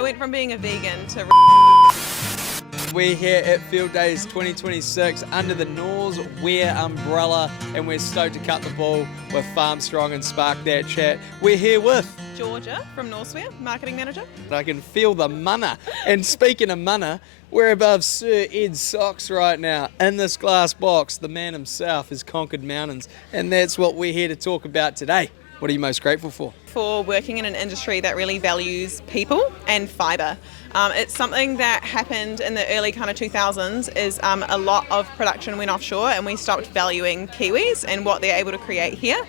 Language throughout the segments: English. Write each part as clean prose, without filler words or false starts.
I went from being a vegan to... We're here at Field Days 2026 under the Norsewear umbrella, and we're stoked to cut the ball with Farm Strong and spark that chat. We're here with Georgia from Norsewear, marketing manager. I can feel the munna. And speaking of munna, we're above Sir Ed's socks right now. In this glass box, the man himself has conquered mountains, and that's what we're here to talk about today. What are you most grateful for? For working in an industry that really values people and fibre. It's something that happened in the early kind of 2000s is a lot of production went offshore and we stopped valuing Kiwis and what they're able to create here.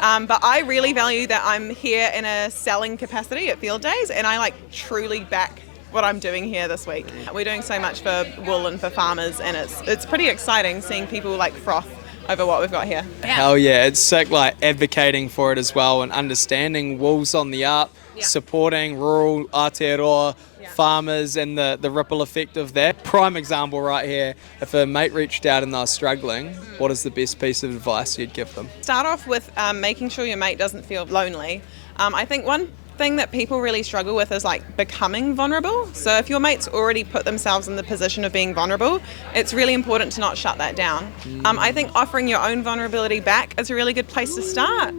But I really value that I'm here in a selling capacity at Field Days, and I truly back what I'm doing here this week. We're doing so much for wool and for farmers, and it's pretty exciting seeing people froth over what we've got here. Hell yeah, it's sick advocating for it as well and understanding wool's on the up, supporting rural Aotearoa farmers and the ripple effect of that. Prime example right here, if a mate reached out and they were struggling, what is the best piece of advice you'd give them? Start off with making sure your mate doesn't feel lonely. I think one thing that people really struggle with is becoming vulnerable. So if your mates already put themselves in the position of being vulnerable, it's really important to not shut that down. I think offering your own vulnerability back is a really good place to start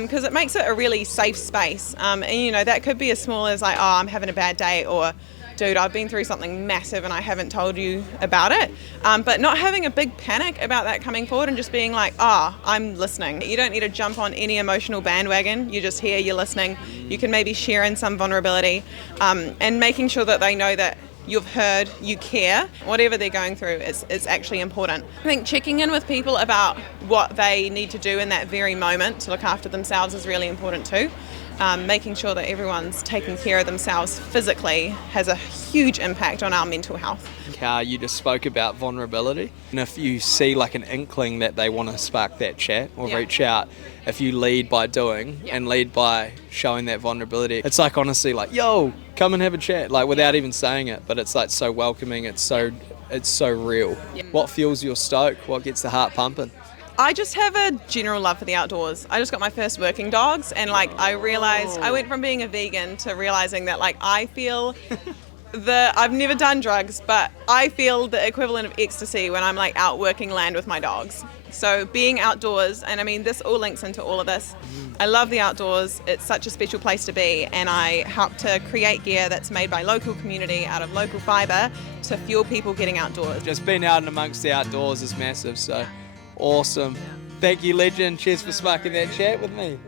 because it makes it a really safe space. And that could be as small as oh, I'm having a bad day, or dude, I've been through something massive and I haven't told you about it. But not having a big panic about that coming forward and just being I'm listening. You don't need to jump on any emotional bandwagon. You're just here, you're listening. You can maybe share in some vulnerability and making sure that they know that you've heard, you care. Whatever they're going through is actually important. I think checking in with people about what they need to do in that very moment to look after themselves is really important too. Making sure that everyone's taking care of themselves physically has a huge impact on our mental health. You just spoke about vulnerability, and if you see an inkling that they want to spark that chat or reach out, if you lead by doing and lead by showing that vulnerability, it's honestly yo, come and have a chat, without even saying it, but it's so welcoming, it's so real. What fuels your stoke? What gets the heart pumping? I just have a general love for the outdoors. I just got my first working dogs, and I realized I went from being a vegan to realizing that I feel I've never done drugs, but I feel the equivalent of ecstasy when I'm out working land with my dogs. So being outdoors, and I mean this all links into all of this. I love the outdoors. It's such a special place to be, and I help to create gear that's made by local community out of local fibre to fuel people getting outdoors. Just being out and amongst the outdoors is massive, so awesome. Thank you, legend. Cheers for sparking that chat with me.